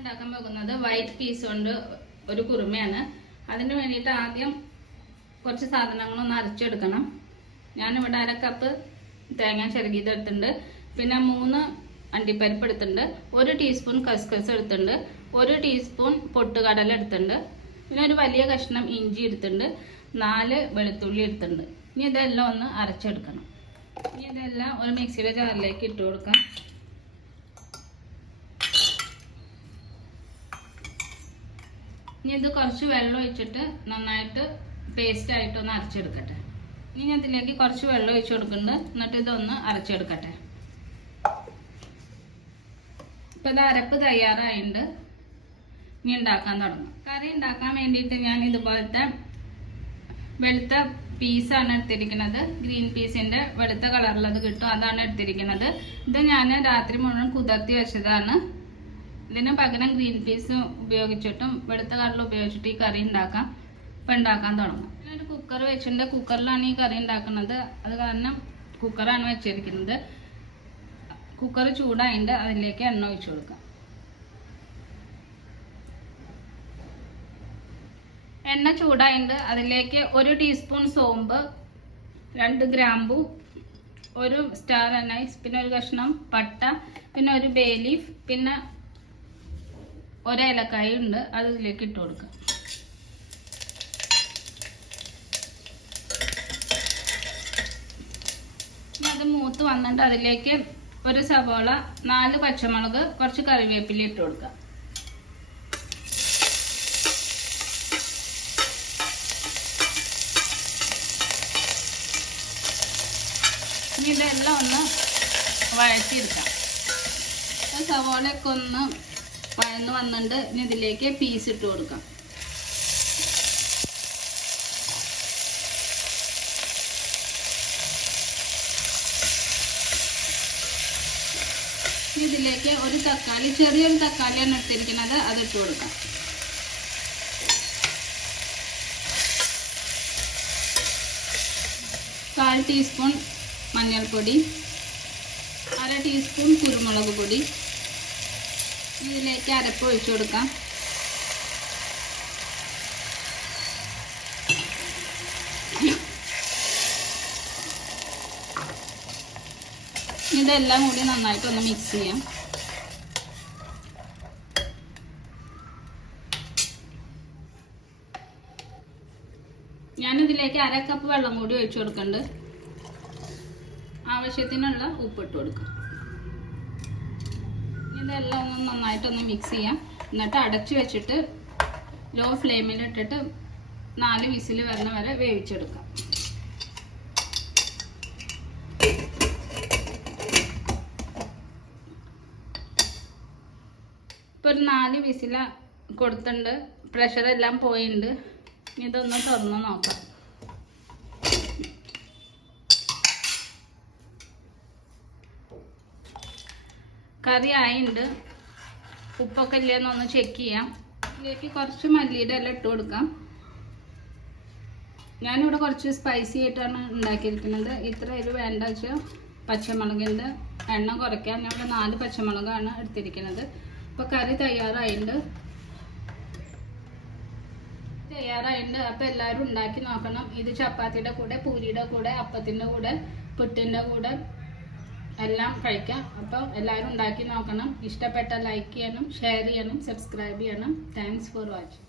ഉണ്ടാക്കാൻ പോകുന്നത് white piece കൊണ്ട് ഒരു കുറുമയാണ്. അതിന് വേണ്ടിയിട്ട് ആദ്യം കുറച്ച് സാധനങ്ങളൊന്ന് അരച്ചെടുക്കണം. ഞാനിവിടെ 1/2 കപ്പ് തേങ്ങ ചിരകിയതെടുത്തിട്ടുണ്ട്, പിന്നെ 3 അണ്ടിപ്പരിപ്പ് എടുത്തിട്ടുണ്ട്, 1 ടീസ്പൂൺ കസ്കസ് എടുത്തിട്ടുണ്ട്, 1 ടീസ്പൂൺ പൊട്ടുകടല എടുത്തിട്ടുണ്ട്, പിന്നെ ഒരു വലിയ കഷ്ണം ഇഞ്ചി എടുത്തിട്ടുണ്ട്, 4 വെളുത്തുള്ളി എടുത്തിട്ടുണ്ട്. ഇനി ഇതെല്ലാം ഒന്ന് അരച്ചെടുക്കണം. ഇനി ഇതെല്ലാം ഒരു മിക്സിയുടെ ജാറിലേക്ക് ഇട്ട് കൊടുക്കാം. ഇനി ഇത് കുറച്ച് വെള്ളം ഒഴിച്ചിട്ട് നന്നായിട്ട് പേസ്റ്റ് ആയിട്ടൊന്ന് അരച്ചെടുക്കട്ടെ. ഇനി ഞാൻ ഇതിലേക്ക് കുറച്ച് വെള്ളം ഒഴിച്ചു കൊടുക്കുന്നുണ്ട്, എന്നിട്ട് ഇതൊന്ന് അരച്ചെടുക്കട്ടെ. ഇപ്പം ഇത് അരപ്പ് തയ്യാറായിട്ടുണ്ട്. ഇനി ഉണ്ടാക്കാൻ തുടങ്ങും. കറി ഉണ്ടാക്കാൻ വേണ്ടിയിട്ട് ഞാൻ ഇതുപോലത്തെ വെളുത്ത പീസാണ് എടുത്തിരിക്കുന്നത്. ഗ്രീൻ പീസിന്റെ വെളുത്ത കളറിലത് കിട്ടും, അതാണ് എടുത്തിരിക്കുന്നത്. ഇത് ഞാൻ രാത്രി മുഴുവൻ കുതിർത്തി വെച്ചതാണ്. ഇതിന് പകരം ഗ്രീൻ പീസ് ഉപയോഗിച്ചിട്ടും വെളുത്ത കളറിൽ ഉപയോഗിച്ചിട്ട് ഈ കറി ഉണ്ടാക്കാം. ഇപ്പം ഉണ്ടാക്കാൻ തുടങ്ങാം. ഒരു കുക്കർ വെച്ചിട്ടുണ്ട്. കുക്കറിലാണ് ഈ കറി ഉണ്ടാക്കുന്നത്, അത് കാരണം കുക്കറാണ് വെച്ചിരിക്കുന്നത്. കുക്കർ ചൂടായിട്ട് അതിലേക്ക് എണ്ണ ഒഴിച്ചു കൊടുക്കാം. എണ്ണ ചൂടായിട്ട് അതിലേക്ക് 1 ടീസ്പൂൺ സോമ്പ്, 2 ഗ്രാമ്പു, 1 സ്റ്റാർ അനൈസ്, പിന്നെ 1 കഷ്ണം പട്ട, പിന്നെ 1 ബേ ലീഫ്, പിന്നെ 1 ഏലക്കായ ഉണ്ട്, അത് ഇതിലേക്ക് ഇട്ട് കൊടുക്കാം. ഇനി അത് മൂത്ത് വന്നിട്ട് അതിലേക്ക് 1 സവോള, 4 പച്ചമുളക്, കുറച്ച് കറിവേപ്പില ഇട്ട് കൊടുക്കാം. ഇനി ഇതെല്ലാം ഒന്ന് വഴറ്റിയെടുക്കാം. സവോളയൊക്കെ ഒന്ന് വഴന്ന് വന്നിട്ട് ഇനി ഇതിലേക്ക് പീസ് ഇട്ട് കൊടുക്കാം. ഇതിലേക്ക് 1 തക്കാളി, ചെറിയൊരു തക്കാളിയാണ് എടുത്തിരിക്കുന്നത്, അതിട്ട് കൊടുക്കാം. കാൽ ടീസ്പൂൺ മഞ്ഞൾപ്പൊടി, 1/2 ടീസ്പൂൺ കുരുമുളക് പൊടി. ഇതിലേക്ക് അരപ്പ് ഒഴിച്ചു കൊടുക്കാം. ഇതെല്ലാം കൂടി നന്നായിട്ടൊന്ന് മിക്സ് ചെയ്യാം. ഞാനിതിലേക്ക് 1/2 കപ്പ് വെള്ളം കൂടി ഒഴിച്ചു കൊടുക്കുന്നുണ്ട്. ആവശ്യത്തിനുള്ള ഉപ്പിട്ട് കൊടുക്കാം. ഇതെല്ലാം ഒന്ന് നന്നായിട്ടൊന്ന് മിക്സ് ചെയ്യാം. എന്നിട്ട് അടച്ചു വെച്ചിട്ട് ലോ ഫ്ലെയിമിൽ ഇട്ടിട്ട് 4 വിസിൽ വരുന്ന വരെ വേവിച്ചെടുക്കാം. ഇപ്പോൾ ഒരു 4 വിസിൽ കൊടുത്തിട്ടുണ്ട്, പ്രഷറെല്ലാം പോയിട്ടുണ്ട്. ഇതൊന്ന് തുറന്ന് നോക്കാം. കറി ആയിട്ടുണ്ട്. ഉപ്പൊക്കെ ഇല്ലെന്നൊന്ന് ചെക്ക് ചെയ്യാം. ഇതിലേക്ക് കുറച്ച് മല്ലിയുടെ ഇല ഇട്ട് കൊടുക്കാം. ഞാനിവിടെ കുറച്ച് സ്പൈസി ആയിട്ടാണ് ഉണ്ടാക്കിയിരിക്കുന്നത്. ഇത്ര എരിവ് വേണ്ട വെച്ചാൽ പച്ചമുളകിൻ്റെ എണ്ണം കുറയ്ക്കാൻ ഞാൻ 4 പച്ചമുളകാണ് എടുത്തിരിക്കുന്നത്. ഇപ്പോൾ കറി തയ്യാറായിട്ടുണ്ട്. അപ്പോൾ എല്ലാവരും ഉണ്ടാക്കി നോക്കണം. ഇത് ചപ്പാത്തിയുടെ കൂടെ, പൂരിയുടെ കൂടെ, അപ്പത്തിൻ്റെ കൂടെ, പുട്ടിൻ്റെ കൂടെ എല്ലാം കഴിക്കാം. അപ്പോൾ എല്ലാവരും ഉണ്ടാക്കി നോക്കണം. ഇഷ്ടപ്പെട്ട ലൈക്ക് ചെയ്യണം, ഷെയർ ചെയ്യണം, സബ്സ്ക്രൈബ് ചെയ്യണം. Thanks for watching.